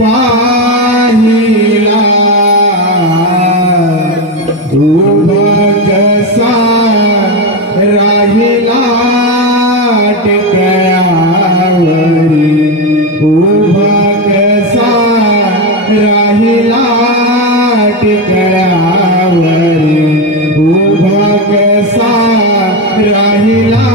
पाहिला उभा कसा राहिला टिकळ्यावरी उभा कसा राहिला टिकळ्यावरी उभा कसा राहिला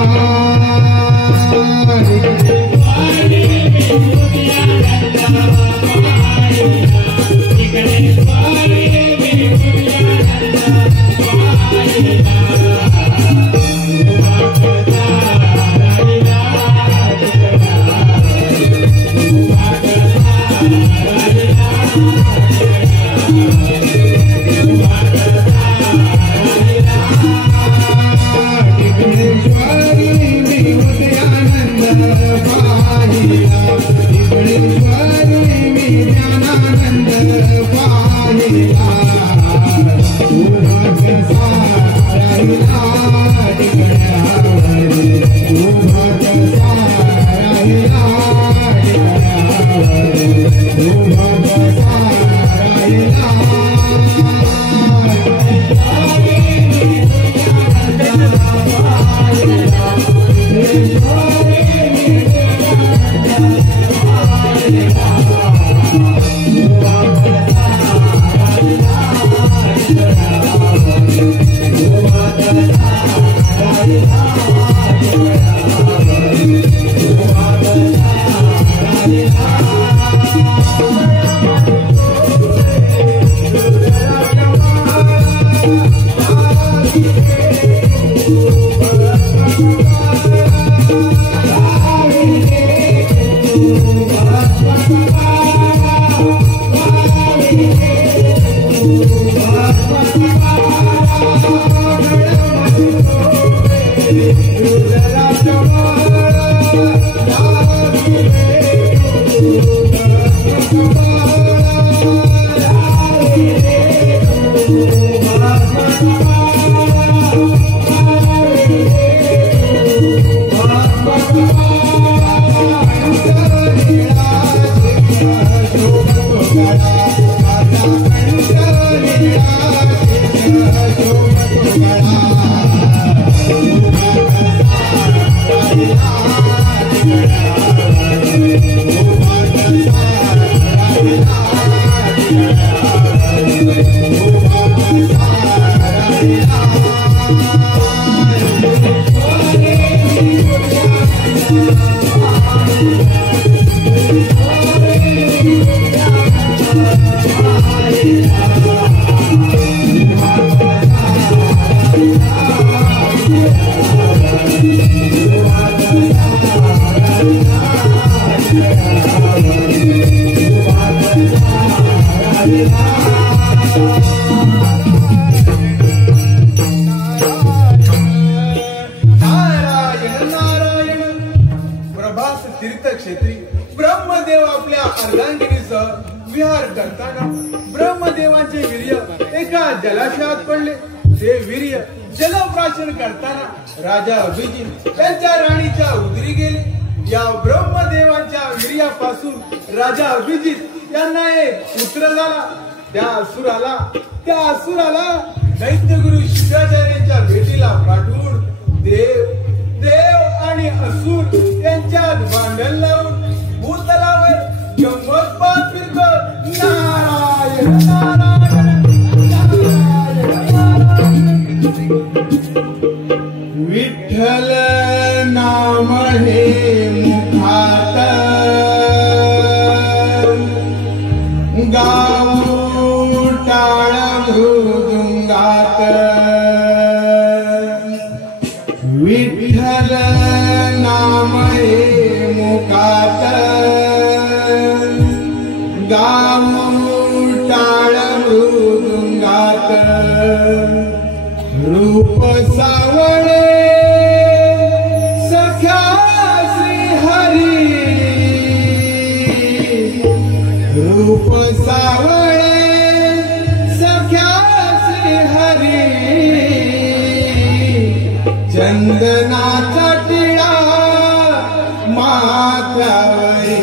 तीर्थक्षेत्री ब्रह्मदेव आपल्या अर्धांगिनीसह विहार करताना ब्रह्मदेवांचे वीर्य एका जलाशयात पडले। ते वीर्य जलप्राशन करताना राजा अभिजित त्यांच्या राणीच्या उदरी गेले। या ब्रह्मदेवांच्या वीर्यापासून राजा अभिजित यांना एक पुत्र झाला। त्या असुराला दैत्यगुरु शुक्राचार्यांच्या भेटीला पाठवून देव आणि असुर यांच्यात भांडण लावून भूतलावर गंमत पाहत फिरतो। नारायण नारायण विठ्ठल नाम हे मुखात गाऊ टाळ मृदुंगात विठ्ठल नाम हे मुखात गाऊ टाळ मृदुंगात रूप सावळे सख्या श्री हरी रूप सावळे सख्या श्री हरी चंदनाचा टिळा माथ्यावरी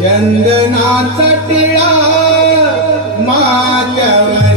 चंदनाचा टिळा माथ्यावरी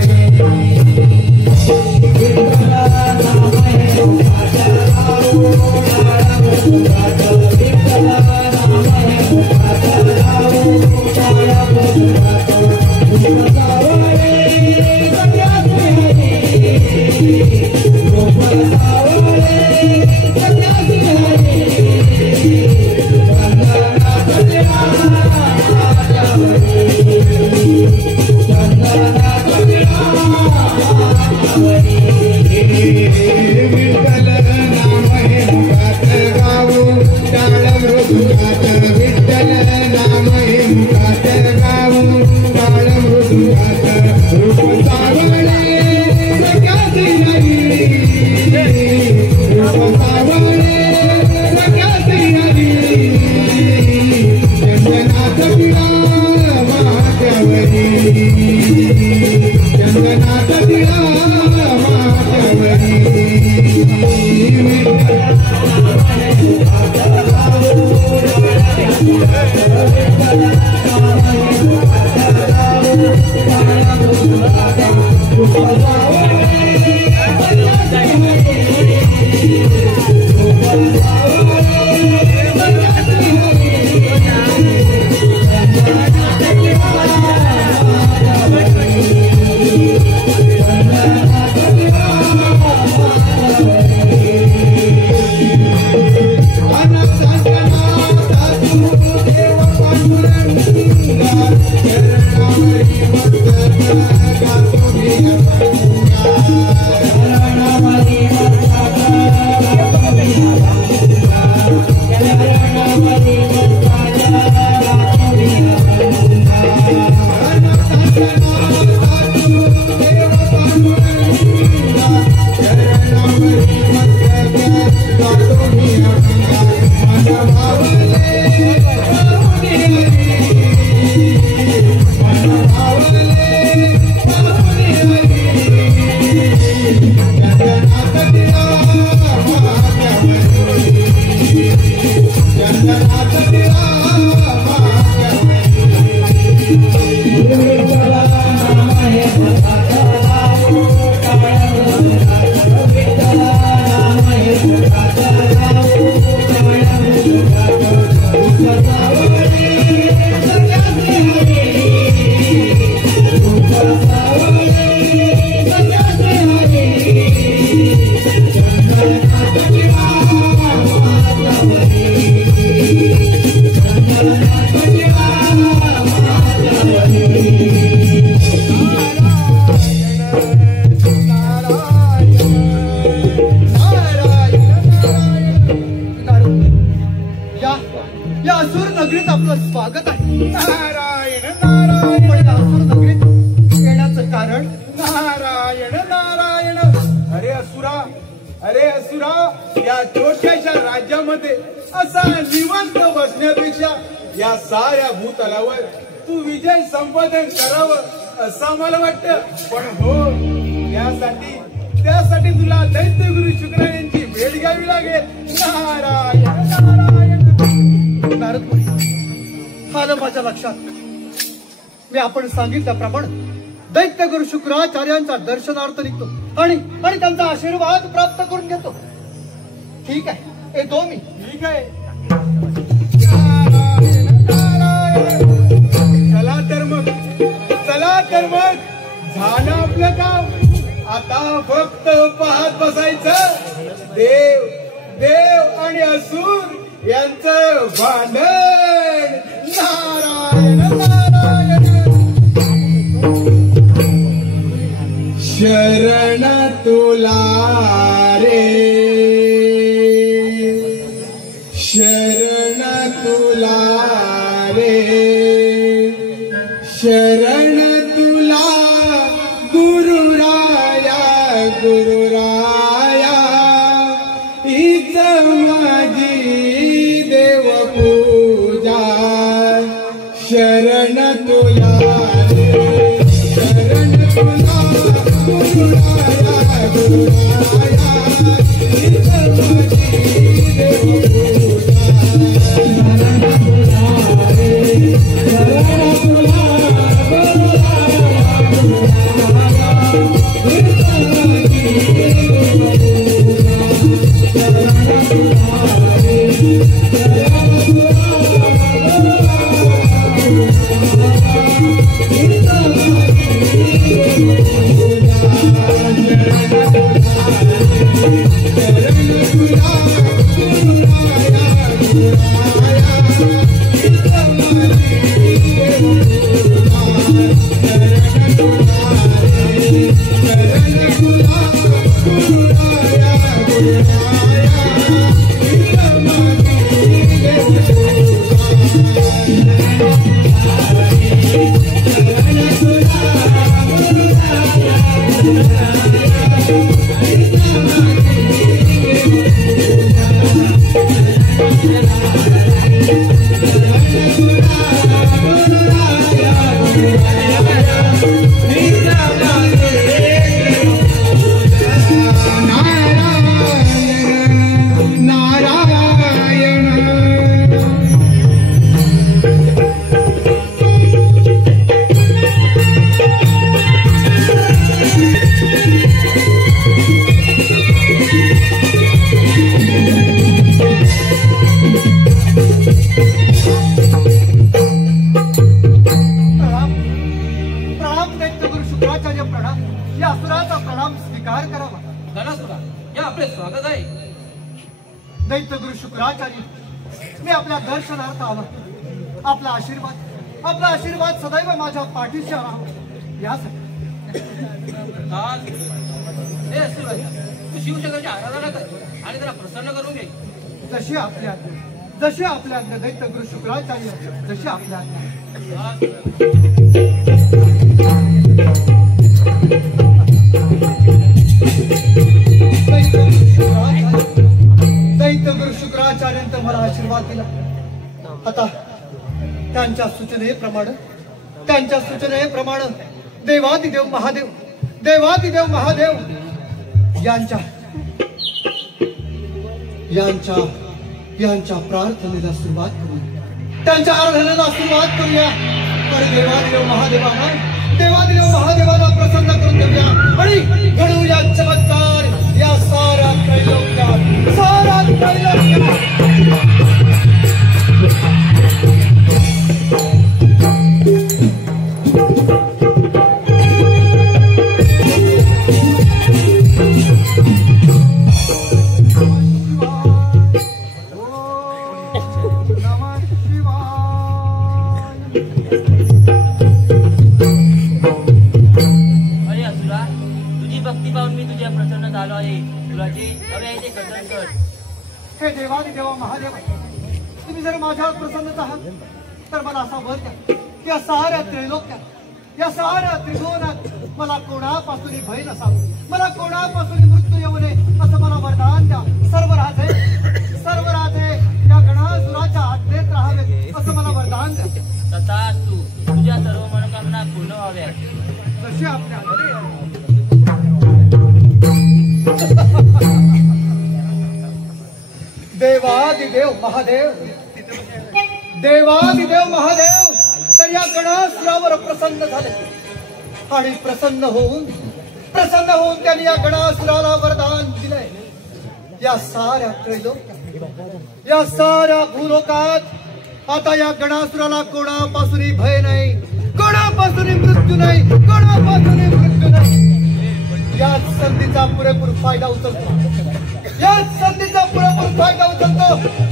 या असुर नगरीत आपलं स्वागत आहे. नारायण नारायण. पण या असुर नगरीत येण्याचं कारण? नारायण नारायण. अरे असुरा या छोट्याशा राज्यामध्ये असा निवांत बसण्यापेक्षा या साऱ्या भूतलावर तू विजय संपादन करावं असं मला वाटतं. पण हो, त्यासाठी तुला दैत्यगुरु शुक्राण्यांची भेट घ्यावी लागेल. नारायण नारायण. नारद मुनी, आलं माझ्या लक्षात. मी आपण सांगितल्याप्रमाणे दैत्यगुरु शुक्राचार्यांचा दर्शनार्थ निघतो आणि त्यांचा आशीर्वाद प्राप्त करून घेतो. ठीक आहे, येतो मी. ठीक आहे. चला तर मग झालं आपलं काम. आता फक्त पाहत बसायचं देव आणि असुर यांचं भांडण. नारायण नारायण. शरण तुला रे, शरण तुला रे, शरण तुला गुरुराया, गुरुराया. हीच माझी देवपूजा. शरण तुला रे, शरण तुला गुरुराया, गुरुराया. हीच माझी देवपूजा. शरण तुला रे. दैत्यगुरु शुक्राचार्य, मी आपल्या दर्शनार्थ आलो. आपला आशीर्वाद सदैव माझ्या पाठीशी राहावा यासाठी. तू शिवशंकरची आराधना कर आणि त्याला प्रसन्न करून घे. जशी आपल्या आज्ञा दैत्यगुरु शुक्राचार्य, जशी आपल्या आज्ञा. दैत्यगुरु शुक्राचार्यांत मला आशीर्वाद दिला. आता त्यांच्या सूचनेप्रमाणे देवादिदेव महादेव यांच्या प्रार्थनेला सुरुवात करू, त्यांच्या आराधनेला सुरुवात करूया. आणि देवादिदेव महादेवाला प्रसन्न करून देऊया आणि घडूया चमत्कार या साऱ्या त्रैलोक्यात. हे देवादिदेवा महादेव, तुम्ही जर माझ्यावर प्रसन्न आहात तर मला असा वर द्या की या साऱ्या त्रैलोक्यात, या साऱ्या त्रिभुवनात मला कोणापासून भय नसावं, मला कोणापासून मृत्यू येऊ नये असं मला वरदान द्या. सर्व राधे या गणासुराच्या आज्ञेत राहावे असं मला वरदान द्या. तथास्तु, तुझ्या सर्व मनोकामना पूर्ण व्हाव्या. जशी आपल्या देवादिदेव महादेव तर या गणासुरावर प्रसन्न झाले आणि प्रसन्न होऊन त्यांनी या गणासुराला वरदान दिले. या साऱ्या त्रैलोक्यात, या साऱ्या भूलोकात आता या गणासुराला कोणापासून भय नाही, कोणापासून मृत्यू नाही. याच संधीचा पुरेपूर फायदा उचलतो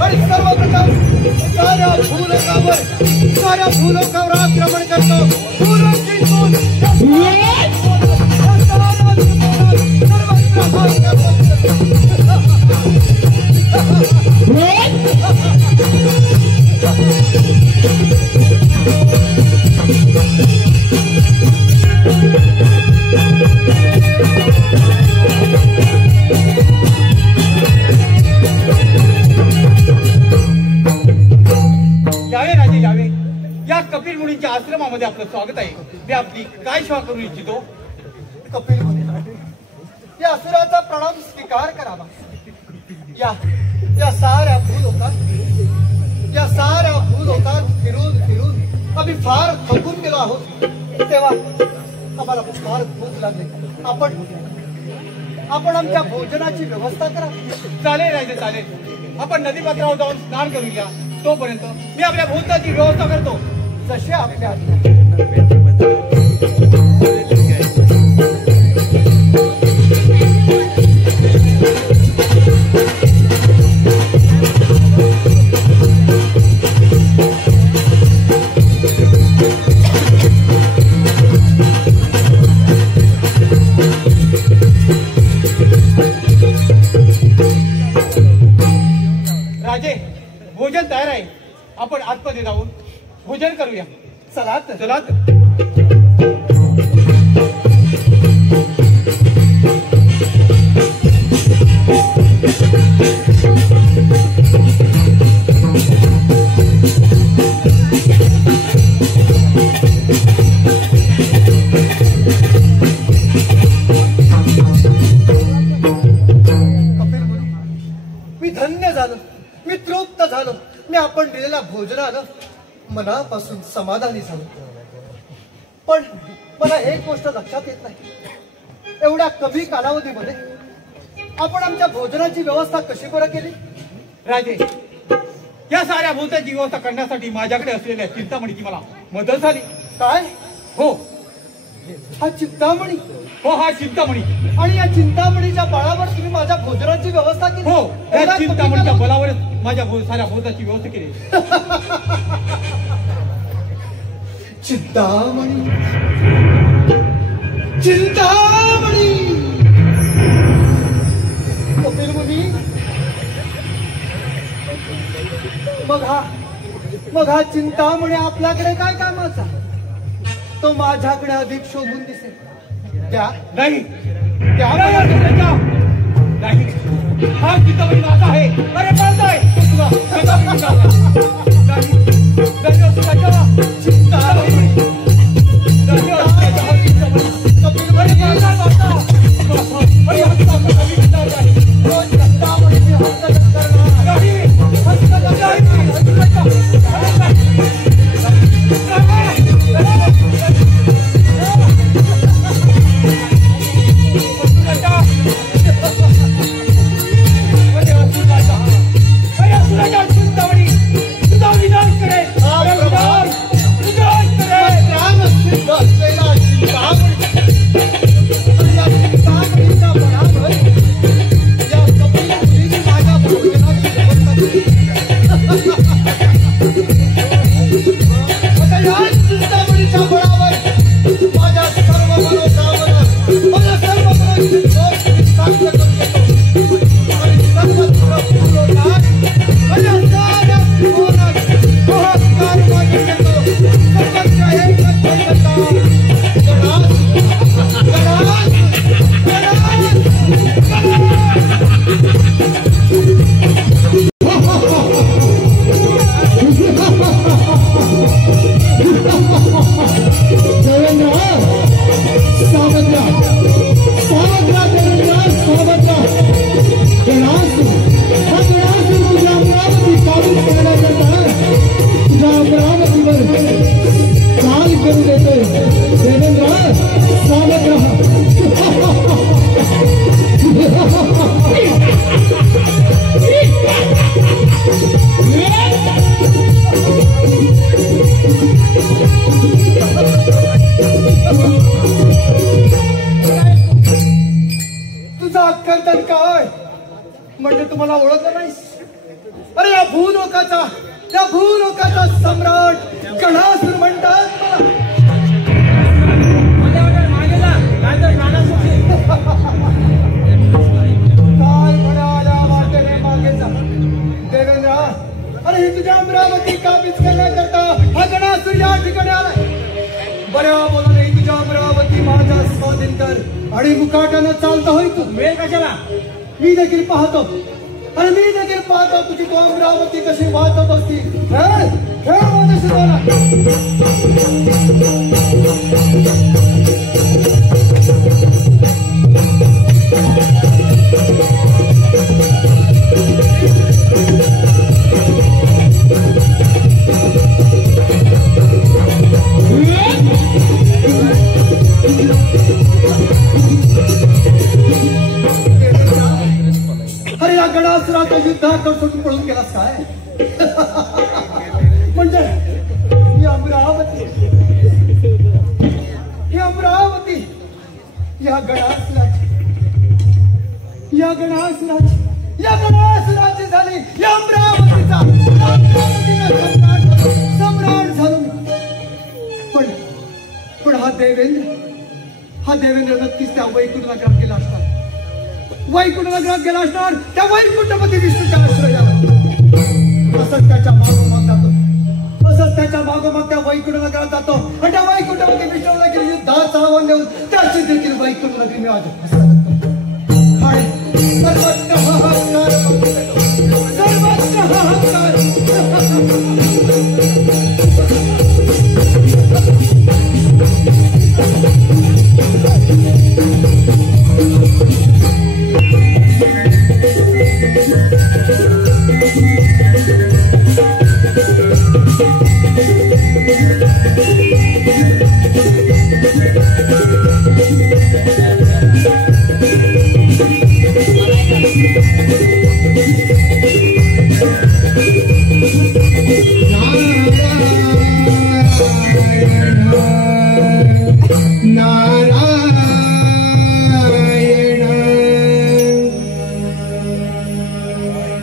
आणि सर्वप्रथम साऱ्या भूलोकावर आक्रमण करतो. यावे या कपिल मुनींच्या आश्रमामध्ये आपलं स्वागत आहे. मी आपली काय सेवा करू इच्छितो? कपिल मुनी, या असुराचा प्रणाम स्वीकार करावा. या साऱ्या भूलोकात फिरून आम्ही फार थकून गेलो आहोत. तेव्हा आम्हाला फार भूक लागली. आपण आमच्या भोजनाची व्यवस्था करा. चालेल. आपण नदीपात्रावर जाऊन स्नान करूया. तोपर्यंत मी आपल्या भोजनाची व्यवस्था करतो. जसे आपल्या भोजन तयार आहे. आपण आतमध्ये जाऊन भोजन करूया. चला तर. चला तर. कपिल मुनी, मी धन्य झालो, मी तृप्त झालो. मी आपण दिलेल्या भोजनानं मनापासून समाधानी झालो. पण मला एक गोष्ट लक्षात येत नाही, एवढ्या कमी कालावधीमध्ये आपण आमच्या भोजनाची व्यवस्था कशी बरं केली? राजे, या साऱ्या भोजनाची व्यवस्था करण्यासाठी माझ्याकडे असलेल्या चिंतामणीची मला मदत झाली. काय? हो हा चिंतामणी? हो, हा चिंतामणी. आणि या चिंतामणीच्या बळावर तुम्ही माझ्या भोजनाची व्यवस्था केली? हो, या एवढ्या चिंतामणीच्या कमी बलावरच माझ्या साऱ्या भोजनाची व्यवस्था केली. चिंतामणी, चिंतामणी. कपिल मुनी, मग हा चिंतामणी आपल्याकडे काय कामाचा? तो माझ्याकडे अधिक शोभून दिसेल. त्या नाही, त्या नाही, नाही, हा चिंतामणी माझा आहे. अरे पळतोय तुला. नाही, चिंतामणी. तुझा अक्कलतन काय म्हणजे तुम्हाला ओळखलं नाहीस? अरे या भूलोकाचा सम्राट गणासुर म्हणतात काय म्हणाल्या वाटेने मागे जा. देवेंद्र, अरे ही तुझ्या अमरावती काबीज करण्याकरता हा गणासुर या ठिकाणी आलाय. बऱ्या बोलाने ही तुझ्या अमरावती माझ्या स्वाधीन कर आणि मुकाट्यानं चालता होई तू. वेळ कशाला? मी देखील पाहतो, अरे मी देखील पाहतो तुझी तू अमरावती कशी वाहत असती. खेळ माझ्या शिकवला. अरे या गणासुराच्या युद्धाकडे सुटून पळून गेलास काय? म्हणजे ही अमरावती या गणासुराची झाली या अमरावतीचा सम्राट झालो. पण हा देवेंद्र नक्कीच त्या वैकुंठ नगरात गेला असणार. त्या वैकुंठपती विष्णूच्या आश्रयाला असंच त्याच्या मागोमाग जातो, असंच त्याच्या मागोमाग त्या वैकुंठ नगरात जातो आणि त्या वैकुंठामध्ये विष्णूला गेली 10 आव्हान देऊन त्याची देखील वैकुंठ नगरी मिळाली. सर्वत्र हाहाकार, सर्वत्र हाहाकार.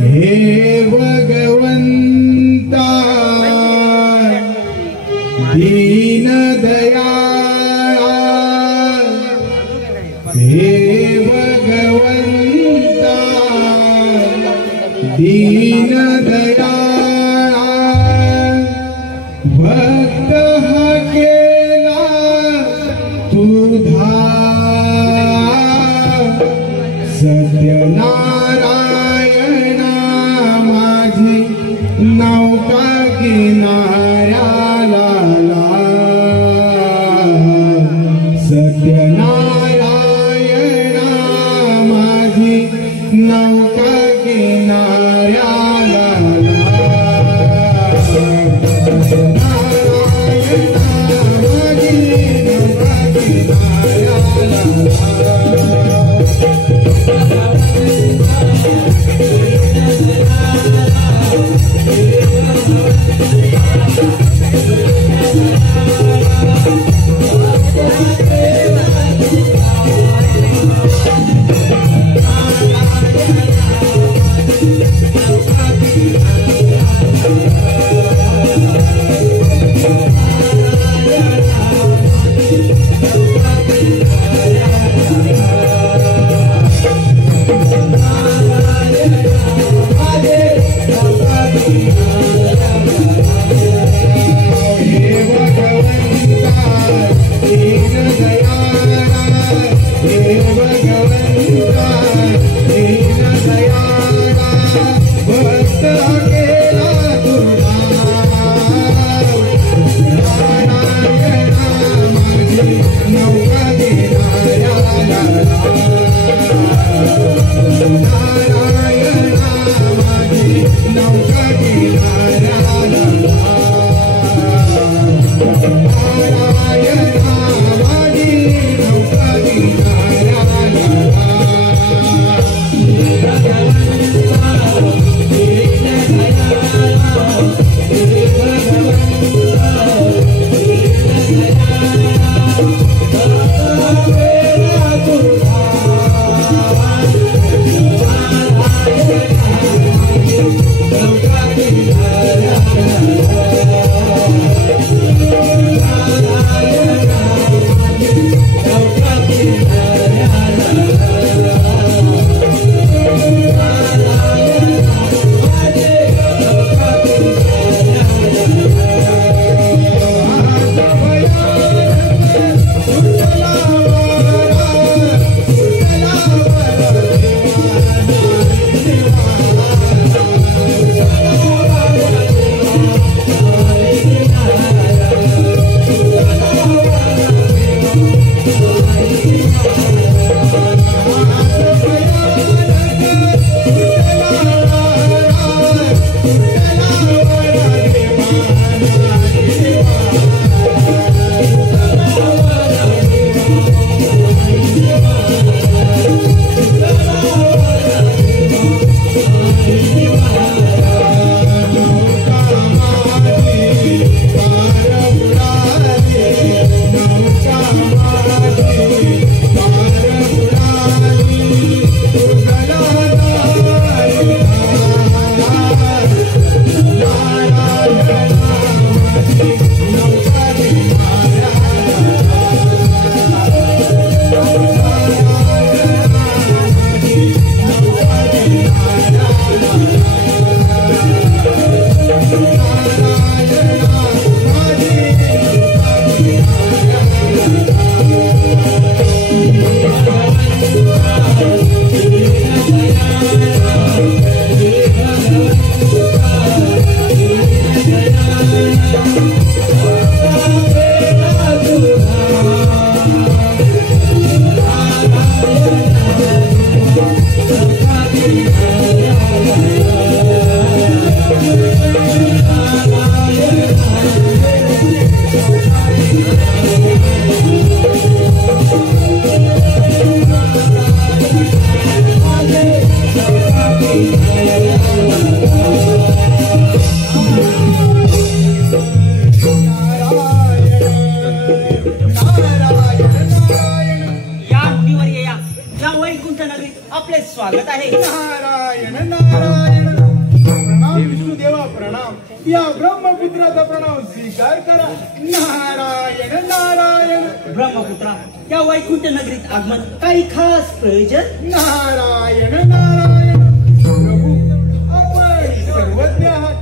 हे भगवंता दीनदया, हे भगवंता दीनदया, भक्त हा केला तुधा सत्यनारायणा, माझी नौका किनाऱ्याला सत्यनारायणा, माझी नौका किनाऱ्याला सत्यनारायणा, माझी नौका किनाऱ्याला. स्वागत आहे. नारायण नारायण. प्रणाम विष्णुदेवा प्रणाम. या ब्रह्मपुत्राचा प्रणाम स्वीकार करा. नारायण नारायण. ब्रह्मपुत्रा, या वैकुंठ नगरीत आगमन काही खास प्रयोजन? नारायण नारायण. प्रभू आपण सर्वज्ञ आहात,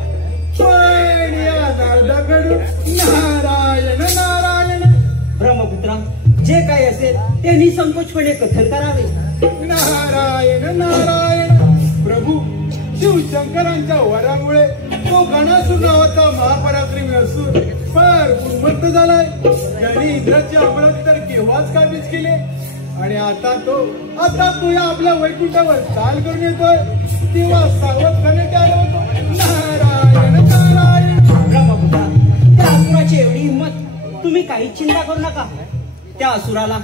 पण या नारदाकडून नारायण नारायण. ब्रह्मपुत्रा, जे काही असेल ते निसंकोचपणे कथन करावे. नारायण नारायण. प्रभू शिवशंकरांच्या वरामुळे तो गणासूर नावाचा महापराक्रमी असून फार गुणवंत झालाय. त्यांनी इंद्राची अंमलात तर केव्हाच काबीज केले आणि आता तो या आपल्या वैकुंठावर चाल करून येतोय तेव्हा सावध करण्यात आलं होतं. नारायण नारायण. ब्रह्मपुत्रा, त्या असुराची एवढी हिंमत, तुम्ही काही चिंता करू नका. त्या असुराला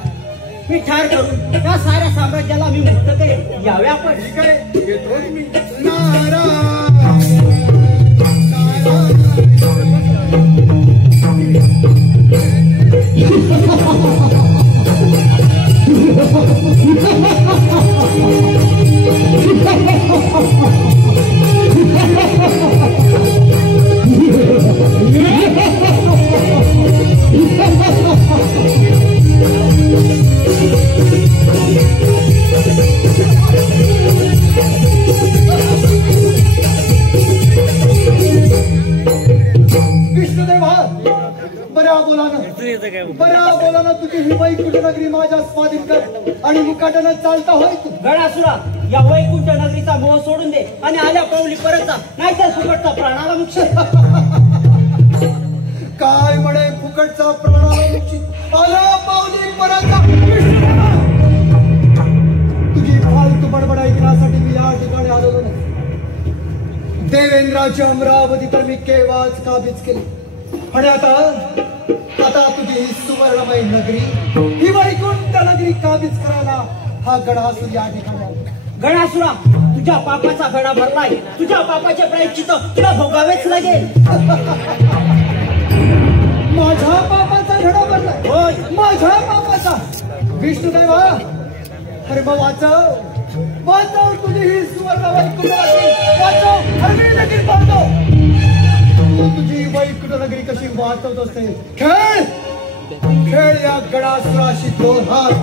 मी ठार करून त्या साऱ्या साम्राज्याला मी मुक्त करेन. यावे आपण. ठीक आहे, येतोच मी. नारायण बरा बोलाना तुझी ही वैकुंठ नगरी माझ्या स्वाधीन कर आणि मुकाट्यानं चालता होय. गणासुरा, या वैकुंठ नगरीचा मोह सोडून दे आणि आल्या पाऊली परत जा, नाहीतर फुकटचा प्राणाला मुक्षी. काय म्हणे फुकटचा प्राणाला मुक्षी? आल्या पाऊली परत जा. तुझी फालतू बडबड ऐकण्यासाठी मी या ठिकाणी आलेलो नाही. देवेंद्राची अमरावती तर मी केव्हाच काबीज केली आणि आता तुझी ही सुवर्णमय नगरी, ही वैकुंठ नगरी काबीज करायला हा गणासूर या ठिकाणी आला. गणासुरा, तुझ्या पापाचा घडा भरलाय. तुझ्या पापाचे प्रायश्चित्त तुला भोगावेच लागेल. माझ्या पापाचा घडा भरलाय? होय, माझ्या पापाचा. विष्णुदेवा, अरे मग वाचव तुझी ही सुवर्ण वैकुंठ नगरी, वाचव. अरे मी लगेच पाहतो तू तुझी वैकुंठ नगरी कशी वाचवत असते. खेळ या गणासुराशी दोन हात.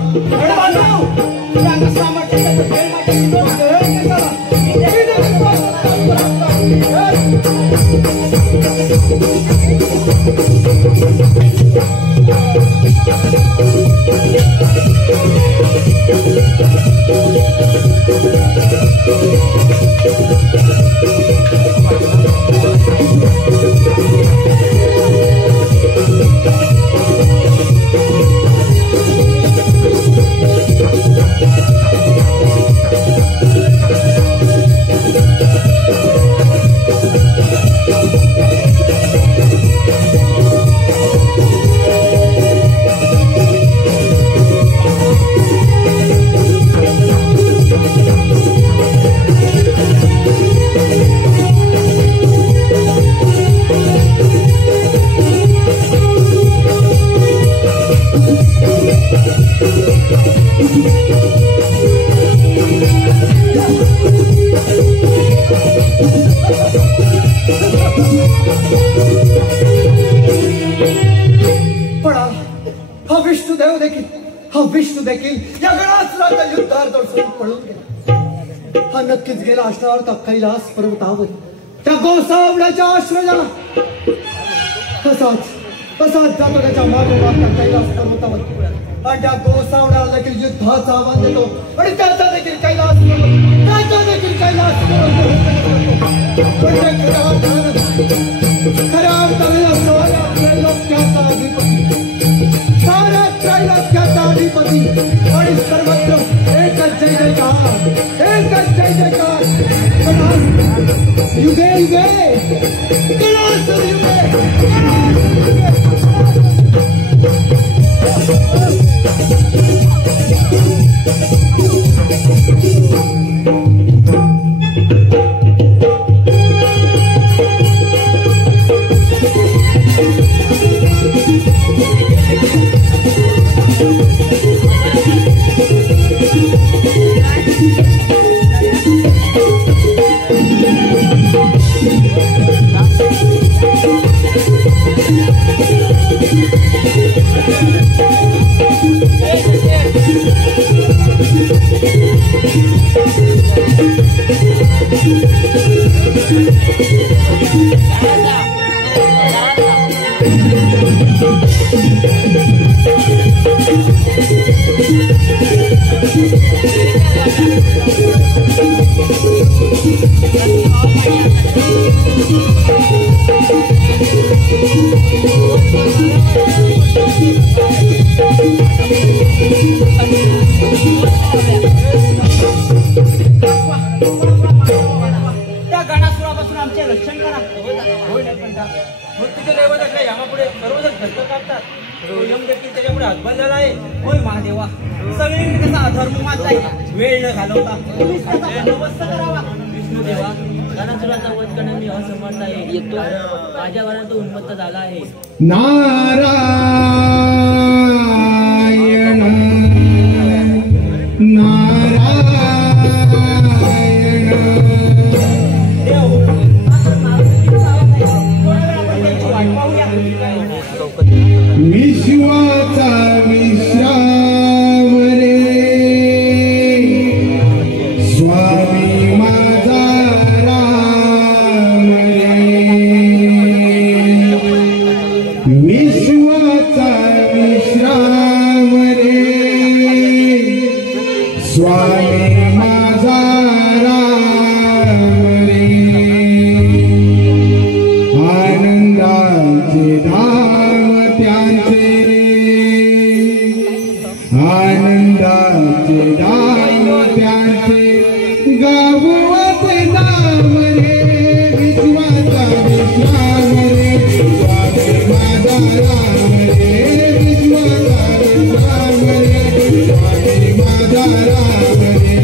विष्णू देखील या गणासुराच्या युद्धात सोडून पळून गेला. हा नक्कीच गेला असणार त्या कैलास पर्वतावर त्या गोसावड्याच्या आश्रयाला. तसाच जातो त्याच्या मागोमाग त्या कैलास पर्वतावर आणि त्या गोसावड्याला देखील युद्धाचं आव्हान देतो आणि त्याचा देखील कैलास खऱ्या अर्थाने लोक्याचा साऱ्या त्रैलोक्याचा अधिपती आणि सर्वत्र एकच जय जयकार, एकच जय जयकार. युगे युगे गणासुर युगे. त्या गणासुरापासून आमचे रक्षण करा. मृत्यूच्या दैवतातल्या यामापुढे सर्वजण खर्च काढतात. तो यम देखील त्याच्यापुढे हातभार झाला आहे. होय महादेवा, सगळीकडे कसा अधर्म माजलाय. वेळ न घालवता तुम्हीच त्याचा बंदोबस्त करावा. विष्णुदेवा, गणासुराचा वध करणे मी असमर्थ आहे. येतो माझ्या वरात तो उन्मत्त झाला आहे. नारायण नारायण देव, आता नारदाची जागा नाही. थोड्या वेळ आपण त्यांची वाट पाहूया. विश्वाचा विश्राम रे स्वामी माझा राम रे विश्वाचा विश्राम रे स्वामी माझा राम रे आनंदाचे धाम त्यांचे आनंदाचे धाम त्यांचे गावते नाम रे विश्वाचा विश्राम रे स्वामी माझा राम रे विश्वाचा विश्राम रे स्वामी माझा राम रे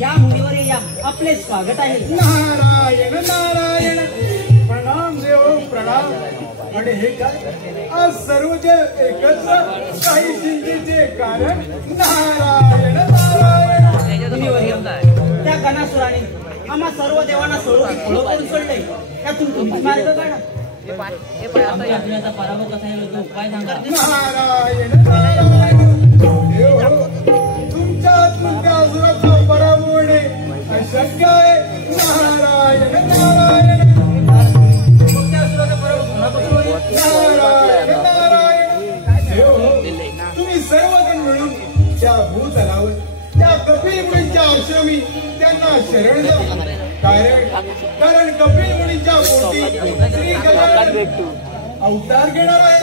या मुलीवर या आपले स्वागत आहे. नारायण नारायण. प्रणाम देव प्रणाम. आणि हे काय आज सर्व देव एकत्र काही चिंतेचे कारण. नारायण नारायण. मुनीवर त्या गणासुराने आम्हा सर्व देवांना सोडून सोडले. त्यातून तुम्ही मार्ग काढा. आमच्या असुराचा पराभव कसा आहे तो उपाय सांगा. नारायण नारायण. देव तुमच्यातून त्या असुराचा पराभव होणे अशक्य आहे. नारायण नारायण. मग त्या असुराचा पराभव कोणापासून होईल? नारायण नारायण. देव तुम्ही सर्वजण मिळून त्या भूतलावर त्या कपिल मुनींच्या आश्रमी त्यांना शरण द्या. कारण कपिल मुनींच्या पोटी श्री गजानन अवतार घेणार आहे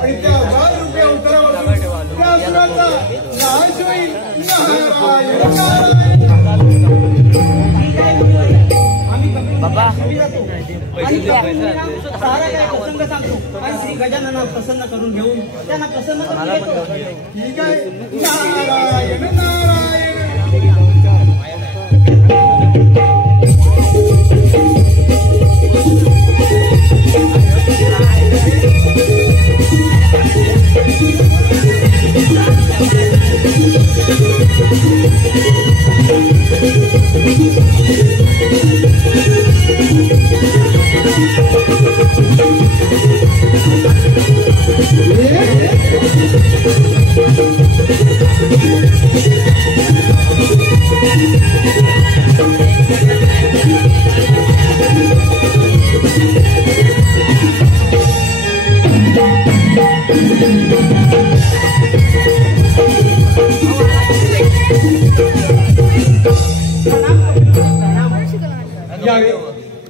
आणि त्या 1000 रुपये अवतारावर त्या असुराचा नाश होईल. नारायण नारायण. आम्ही कपिल जातो आणि सारा काय प्रसंग सांगतो आणि श्री गजाननाला प्रसन्न करून घेऊन त्यांना प्रसन्न करून घेतो. ठीक आहे. नारायण नारायण.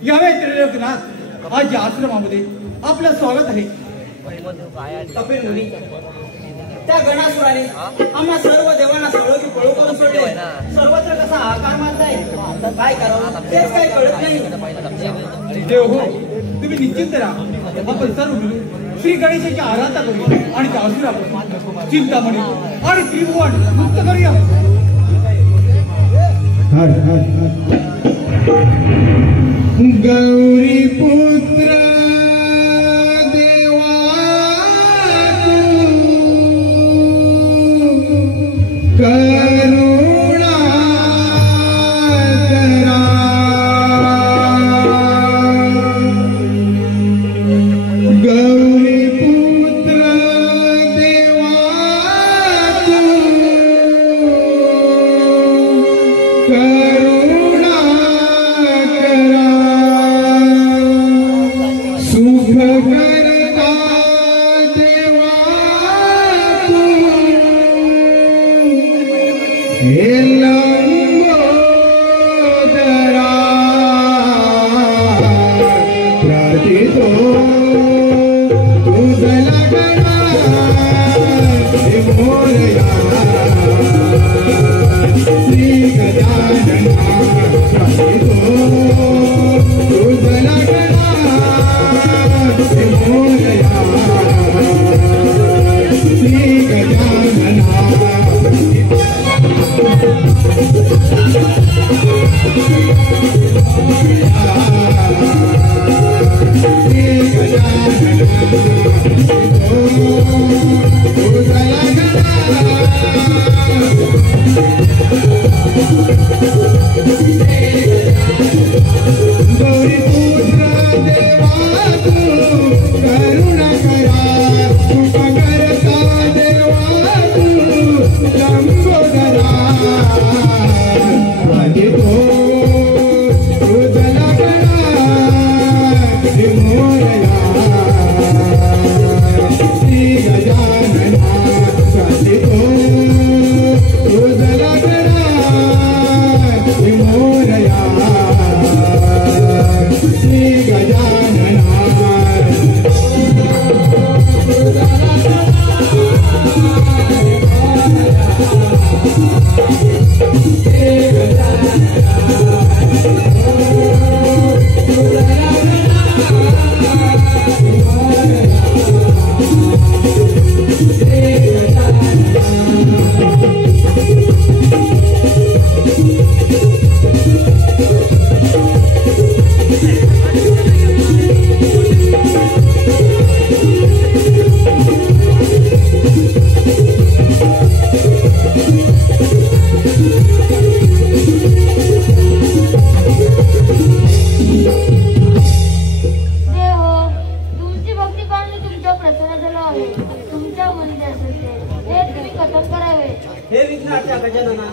यावे त्रिलोकनाथ, आज या आश्रमामध्ये आपलं स्वागत आहे. कपिल मुनी त्या गणासुराने आम्हा सर्व देवांना सळो की पळो करून सोडले. सर्वत्र कसा आकार मारताय. काय करावं तेच काही कळत नाही. देव हो, तुम्ही निश्चिंत राहा. आपण सर्व मिळून श्री गणेशाची आराधना करू आणि त्या असुरापासून चिंतामणी आणि त्रिभुवन मुक्त करूया. गौरी पुत्र देवा करुणा करा. गौरी पुत्र देवा करुणा सुख करता देवा हे लंबोदरा प्रार्थितो तुझला गणा हे मोरया श्री गजानना प्रार्थितो तुझला गणा हे मोरया श्री गजानना गौरी पुत्र देवा करुणा करा. कृपा करता देवा लंबोदरा वादितो तुझला गणा हे मोरया हे विघ्नाच्या गजानना,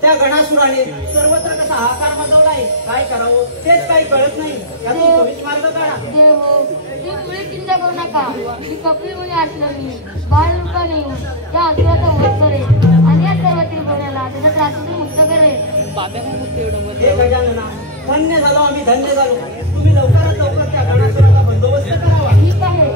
त्या गणासुराने सर्वत्र कसा हाकार माजवलाय, काय करावं तेच काही कळत नाही. यातून त्वरित मार्ग काढा. तुम्ही मुळे चिंता करू नका. मी कपिल मुनी असलो मी बाळरूपाने येऊन या असुराचा वध करेल आणि या सर्व त्रिभुवनाला त्याच्या त्रासातून मुक्त करेल. हे गजानना, धन्य झालो आम्ही, धन्य झालो. तुम्ही लवकरात लवकर त्या गणासुराचा बंदोबस्त करावा. ठीक आहे.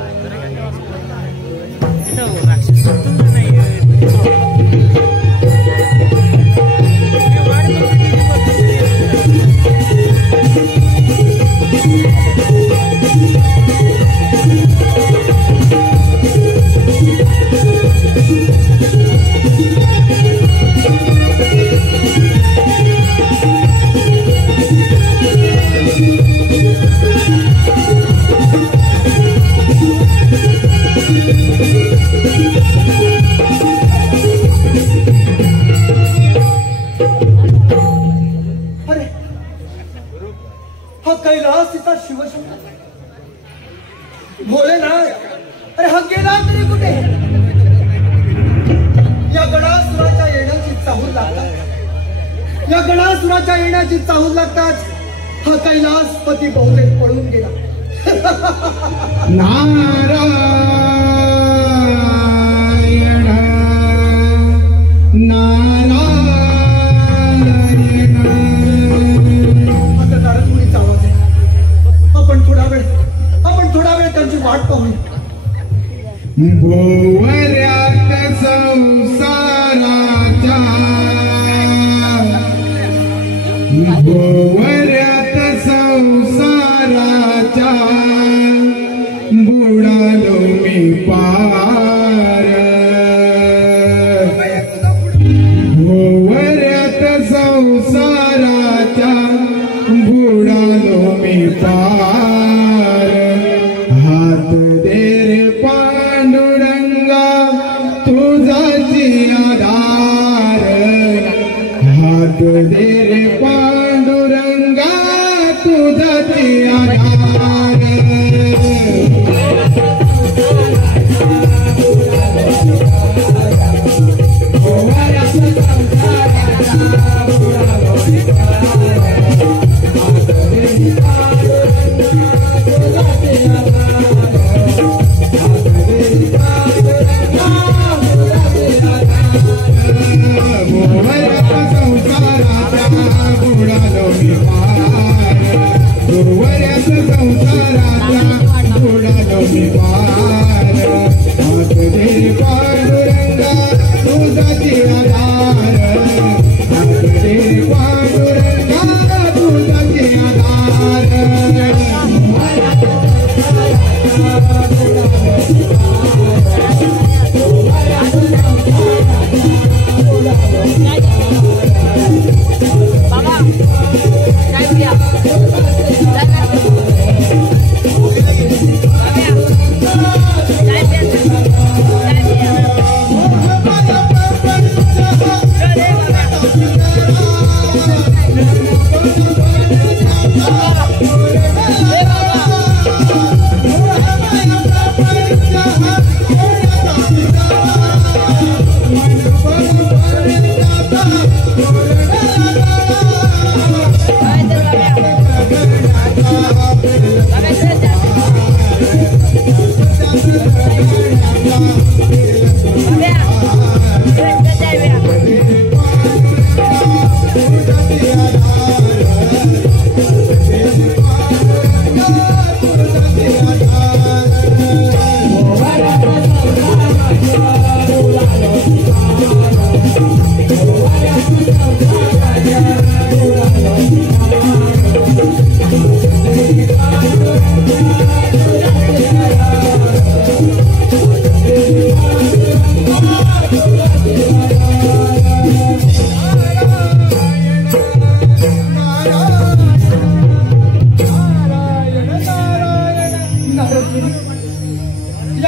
कैलासीचा शिवशंकर भोलेनाथ, अरे हा गेला तरी कुठे? या गणासुराच्या येण्याची चाहूल लागतात, या गणासुराच्या येण्याची चाहूल लागताच हा कैलासपती बहुतेक पळून गेला. नारायण नारायण. आता नारदमुनीचा आवाज आहे. आपण थोडा वेळ त्यांची वाट पाहूया. भोवऱ्यात संसाराच्या, भोवऱ्यात संसाराच्या बुडालो मी पार. भोवऱ्यात संसाराच्या बुडालो मी पार. हात दे रे पांडुरंगा तुझाची आधार. हात दे रे पांडुरंगा तुझाची आधार.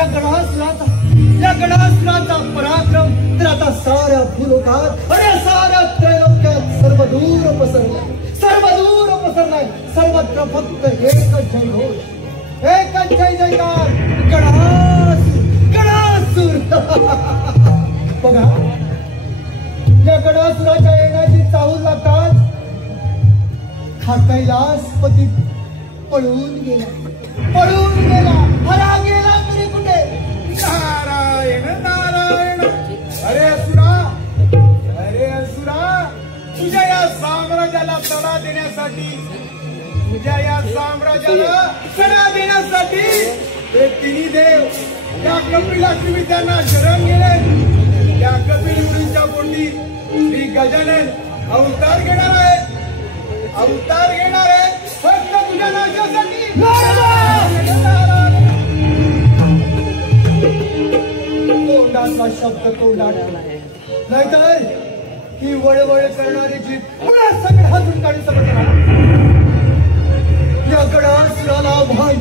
या गणासुराचा पराक्रम तर आता साऱ्या भूलोकात अरे साऱ्या त्रैलोक्यात सर्वदूर पसरलाय सर्वत्र फक्त एकच जय घोष एकच जय जयकार गणासुर बघा या गणासुराच्या येण्याची चाहूल लागताच हा कैलासपती पळून गेला हरा गेला तरी कुठे नारायण नारायण अरे असुरा तुझ्या या साम्राज्याला तडा देण्यासाठी हे तिन्ही देव त्या कपिलाष्टमी त्यांना शरण गेले त्या कपिल मुनीच्या पोटी श्री गजानन अवतार घेणार आहे फक्त तुझ्या नाशासाठी तोंडाचा शब्द तोंडात नाहीतर ही वळवळ करणारी जी पुन्हा सगळं हातून काढी समजणार या गणासुराला भाई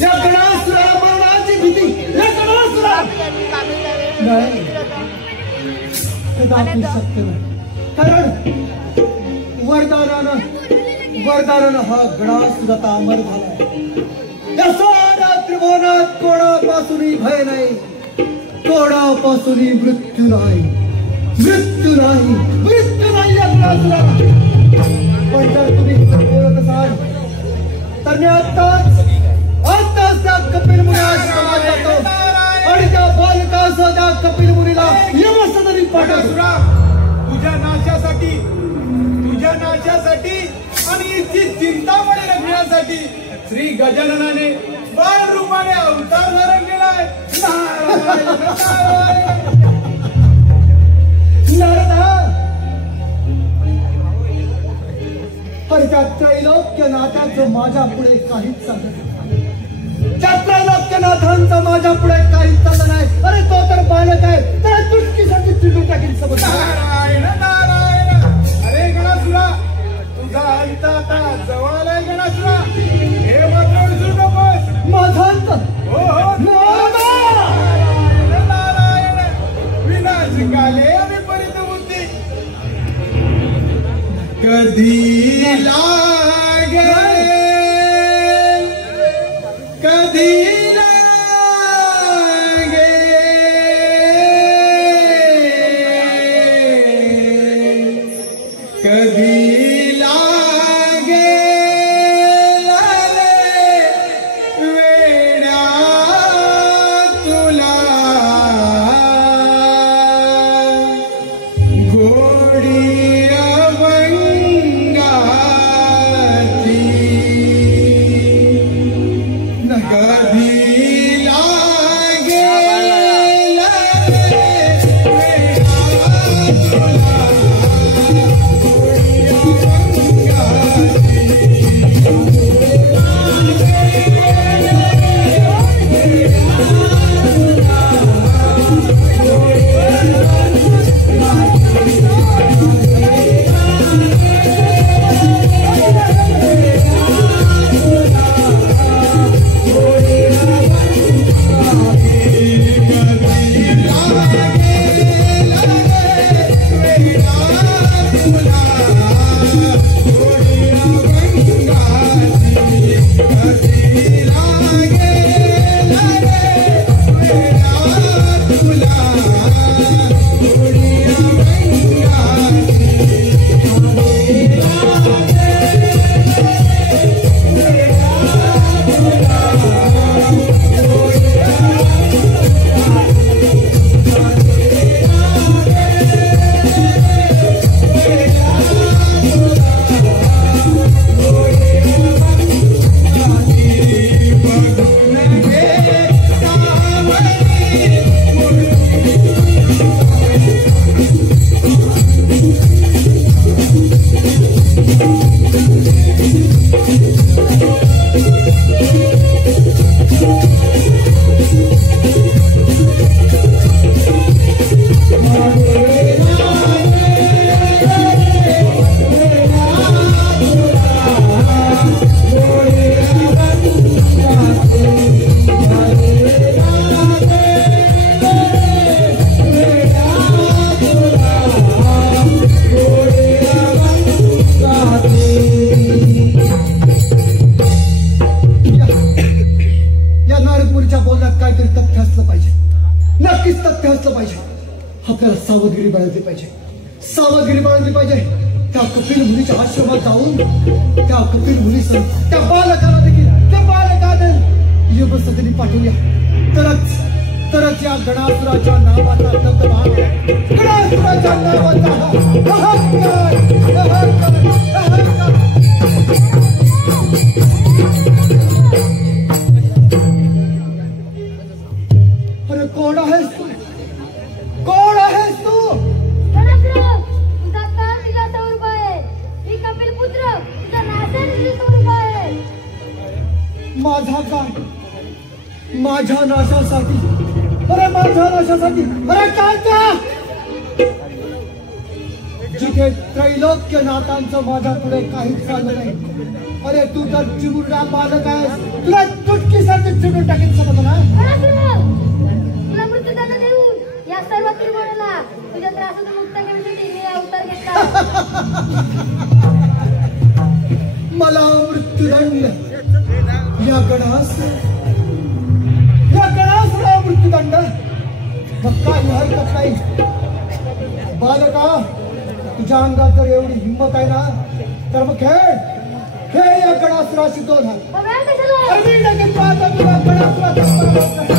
या गणासुराला मरणाची भीती या गणासुरा नाही कदापि शक्य नाही कारण वरदानानं हा गणासुरता अमर झाला या साऱ्या त्रिभुवनात कोणापासूनही भय नाही कोणापासूनही मृत्यू नाही या गणासुराला पण जर तुम्ही बोलत असाल तर मी आत्ताच त्या कपिल मुनी आश्रमात जातो आणि त्या बालकासह त्या कपिल मुनीला यमसदनी पाठवतो तुझ्या नाशासाठी आणि इतकी चिंतामणी रंगण्यासाठी श्री गजाननाने बाळ रूपाने अवतार धारण केलाय नारदा पण त्या त्रैलोक्य नाथांचं माझ्या पुढे काहीच चालत नाही त्या त्रैलोक्य नाथांचं माझ्या पुढे काहीच चाललं नाही अरे तो तर बालक आहे त्याला चुटकीसाठी चिडून टाकेल समज नारायण अरे गणासुरा तुझा अंत आता जवळ आहे गणासुरा हे मात्र विसरू नकोस माझा अंत नारायण विनाशिकाले विपरीत बुद्धी कधी लागे वेड्या तुला घोडी अभंगा नेहमीच तथ्य असलं पाहिजे. आपल्याला सावधगिरी बाळगली पाहिजे, सावधगिरी बाळगली पाहिजे. त्या कपिल मुनीच्या आश्रमात जाऊन त्या कपिल मुनीसह त्या बालकाला देखील त्या बालकाने युगसतीने पाठवूया. तरच या गणासुराच्या नावाचा दबदबा, गणासुराच्या नावाचा अहंकार, अरे कोण आहेस तू? कोण आहेस तू? तुझा कान तुझ्या स्वरूप आहे. मी कपिल पुत्र तुझा नाशन तुझे स्वरूप आहे. माझा काय? माझ्या नाशासाठी? अरे माझ्या नाशासाठी? अरे काय? जिथे त्रैलोक्यनाथांचं माझ्या पुढे काहीच चाललं नाही. अरे तू तर चिमुरडा बालक आहेस. तुला चुटकीसाठी चिडून टाकेल समज ना. तुला मृत्यूदंड देऊन या सर्व त्रिगुणाला तुझ्या त्रासातून मुक्त करण्यासाठी मी अवतार घेतला. मला मृत्यूदंड? या गणासुरा मृत्यूदंड? मग काही हरकत नाही. बालका, तुझ्या अंगात जर एवढी हिंमत आहे ना तर मग खेळ या गणासुराशी 2 हात. कशाला? अरे मी लगेच पाहतो तुला गणासुराचा